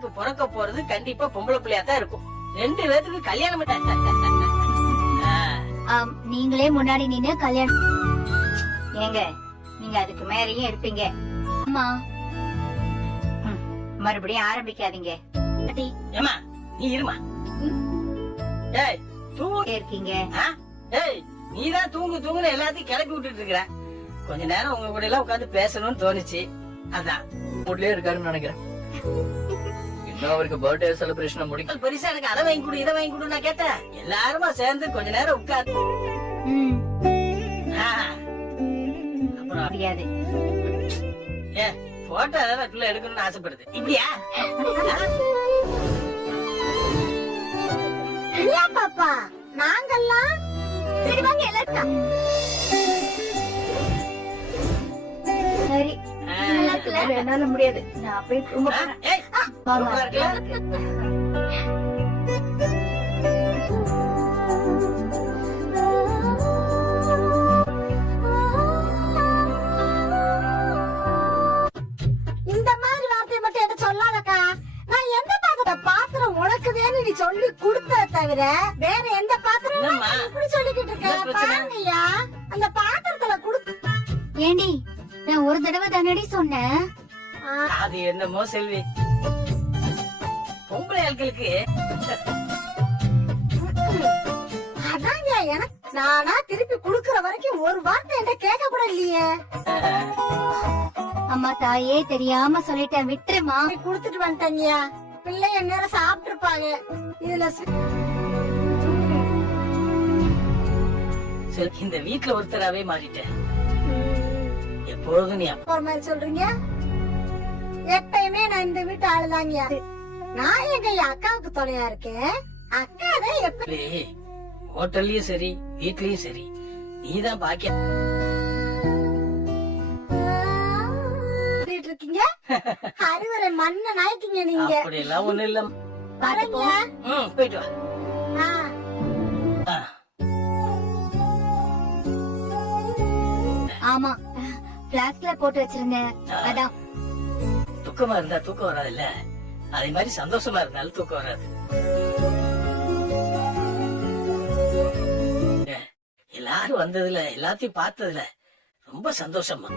எனக்கு பிறக்க போறது கண்டிப்பா பொம்பளை பிள்ளையா தான் இருக்கும். 2 பேத்துக்கு கல்யாணம் நீங்களே முன்னாடி நின்னு கல்யாணம் ஏங்க, நீங்க அதுக்கு மேலயும் இருப்பீங்க. அம்மா மறுபடியும் ஆரம்பிக்காதீங்க. ஏமா நீ இருமா. ஏய் தூங்க இருக்கீங்க. ஏய் நீதான் தூங்குன்னு எல்லாத்தையும் கிளப்பி விட்டுட்டு இருக்கிற. கொஞ்ச நேரம் உங்க கூட எல்லாம் உட்காந்து பேசணும்னு தோணுச்சு. அதான் மூட்லயே இருக்காருன்னு நினைக்கிறேன். இன்னும் அவருக்கு பர்த்டே செலிப்ரேஷன் முடிக்கும். பெருசா எனக்கு அதை வாங்கி கொடு இதை வாங்கி கொடு நான் கேட்டேன். எல்லாருமா சேர்ந்து கொஞ்ச நேரம் உட்காந்து அப்புறம் முடியாது. ஏ போட்டோ எல்லாம் பிள்ளை எடுக்கணும்னு ஆசைப்படுது. இப்படியா இல்ல பாப்பா, நாங்கெல்லாம் சரி வாங்க எல்லாரும். சரி என்னால முடியாது, நான் போய் தூங்க இந்த மாதிரி வார்த்தையை மட்டும் என்ன சொல்லாதக்கா. நான் எந்த பாத்திரம் உனக்கு வேணும் நீ சொல்லி கொடுத்த தவிர வேற எந்த பாத்திரம் இப்படி சொல்லிக்கிட்டு இருக்க. பாருங்கய்யா அந்த பாத்திரத்துல குடுத்து. ஏண்டி நான் ஒரு தடவை தானடி சொன்னேன். அது என்னமோ செல்வி, பொம்பளை ஆட்களுக்கு அதாங்க எனக்கு நானா திருப்பி குடுக்கற வரைக்கும் ஒரு வார்த்தை என்ன கேட்க கூட இல்லையே. அம்மா தாயே தெரியாம சொல்லிட்டேன், விட்டுருமா. குடுத்துட்டு வந்துட்டேங்கய்யா. பிள்ளைய நேரம் சாப்பிட்டு இருப்பாங்க. இதுல இந்த வீட்டுல ஒருத்தராவே மாறிட்டேன். எப்பொழுதும் நீ ஒரு மாதிரி சொல்றீங்க. எப்பயுமே நான் இந்த வீட்டு ஆளுதாங்க. நான் எங்க அக்காவுக்கு துணையா இருக்கேன். அக்கா தான் எப்படி ஹோட்டல்லயும் சரி வீட்லயும் சரி நீதான் பாக்கிய இருக்கீங்க. அறுவரை மண்ண நாய்க்கிங்க நீங்க. அப்படி எல்லாம் ஒண்ணு இல்ல. போயிட்டு வா. ஆமா பிளாஸ்க்ல போட்டு வச்சிருந்தேன். அதான் துக்கமா இருந்தா தூக்கம் வராது இல்ல, அதே மாதிரி சந்தோஷமா இருந்தாலும் தூக்கம் வராது. எல்லாரும் வந்ததுல எல்லாத்தையும் பார்த்ததுல ரொம்ப சந்தோஷமா.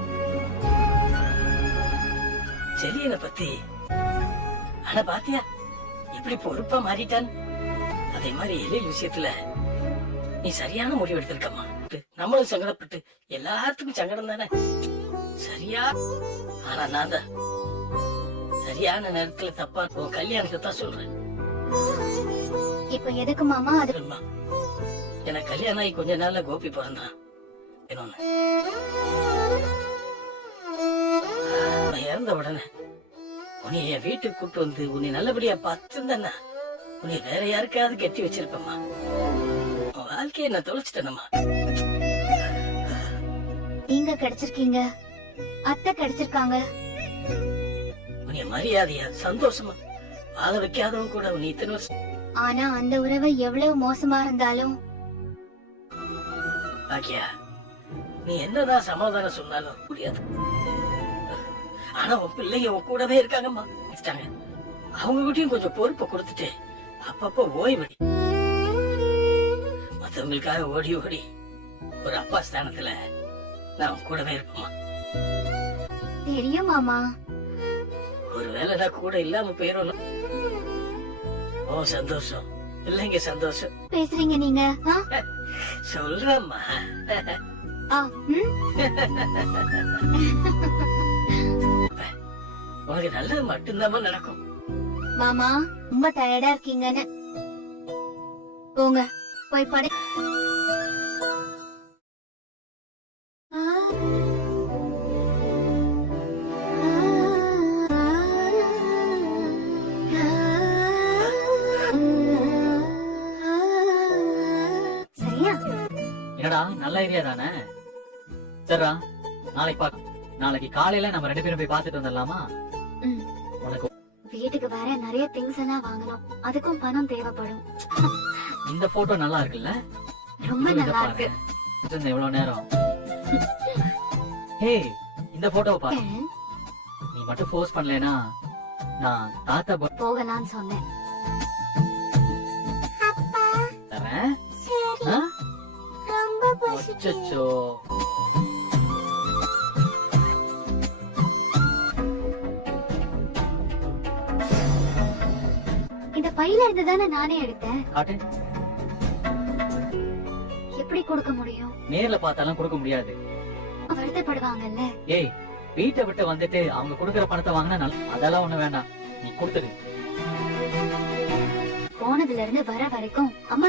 செலியனை பத்தி ஆனா பாத்தியா எப்படி பொறுப்பா மாறிட்டான். அதே மாதிரி எழில் விஷயத்துல நீ சரியான முடிவு எடுத்திருக்கம்மா. நம்மளும் சங்கடப்பட்டு எல்லாத்துக்கும் சங்கடம் தானே. சரியா ஆனா நான் தான் சரியான நேரத்துல தப்பா உன் கல்யாணத்தை தான் சொல்றேன். இப்ப எதுக்கு மாமா அது? எனக்கு கல்யாணம் ஆகி கொஞ்ச நாள்ல கோபி பிறந்தான். இறந்த உடனே உன்னை என் வீட்டுக்கு கூட்டு வந்து உன்னை நல்லபடியா பார்த்துருந்தா உன்னை வேற யாருக்காவது கெட்டி வச்சிருப்பம்மா. உன் வாழ்க்கையை நான் தொலைச்சிட்டேனம்மா. நீங்க கிடைச்சிருக்கீங்க, அத்தை கிடைச்சிருக்காங்க. உன்னை மரியாதையா சந்தோஷமா வாழ வைக்காதவங்க கூட உன்னை இத்தனை வருஷம். ஆனா அந்த உறவு எவ்வளவு மோசமா இருந்தாலும் பாக்கியா நீ என்னதான் சமாதானம் சொன்னாலும் முடியாது. ஆனா உன் பிள்ளைங்க உன் கூடவே இருக்காங்கம்மா. அவங்க கிட்டயும் கொஞ்சம் பொறுப்பை கொடுத்துட்டு அப்பப்ப ஓய்வடி. மத்தவங்களுக்காக ஓடி ஓடி ஒரு அப்பா ஸ்தானத்துல நான் கூடவே இருப்பேம்மா. தெரியும் மாமா. ஒருவேளை நான் கூட இல்லாம போயிரும். ஓ சந்தோஷம் பிள்ளைங்க சந்தோஷம் பேசுறீங்க நீங்க. சொல்றம்மா. உனக்கு நல்லது மட்டும்தான் நடக்கும். மாமா ரொம்ப டயர்டா இருக்கீங்கன்னு போங்க போய் படு. சரியா? என்னடா நல்ல ஐடியா தானே. சரிடா நாளைக்கு காலையில நம்ம 2 பேரும் போய் பாத்துட்டு வந்துடலாமா? உனக்கு வீட்டுக்கு வேற நிறைய திங்ஸ் எல்லாம் வாங்கணும், அதுக்கும் பணம் தேவைப்படும். இந்த போட்டோ நல்லா இருக்குல்ல? ரொம்ப நல்லா இருக்கு. எவ்வளவு நேரம். ஹே இந்த போட்டோவை பாரு. நீ மட்டும் ஃபோர்ஸ் பண்ணலனா நான் தாத்தா போகலான்னு சொன்னேன். அப்பா தரேன். சரி ஆ? ரொம்ப பசிக்குது. அச்சச்சோ. இந்த பையில இருந்து தானே நானே எடுத்தேன். காட்டு. எப்படி கொடுக்க முடியும்? நேர்ல பார்த்தாலும் கொடுக்க முடியாது. வருத்தப்படுவாங்கல்ல. ஏய், வீட்டை விட்டு வந்துட்டு அவங்க கொடுக்கற பணத்தை வாங்கினா அதெல்லாம் ஒண்ணு வேண்டாம், நீ கொடுத்துடு. போனதுல இருந்து வர வரைக்கும் அம்மா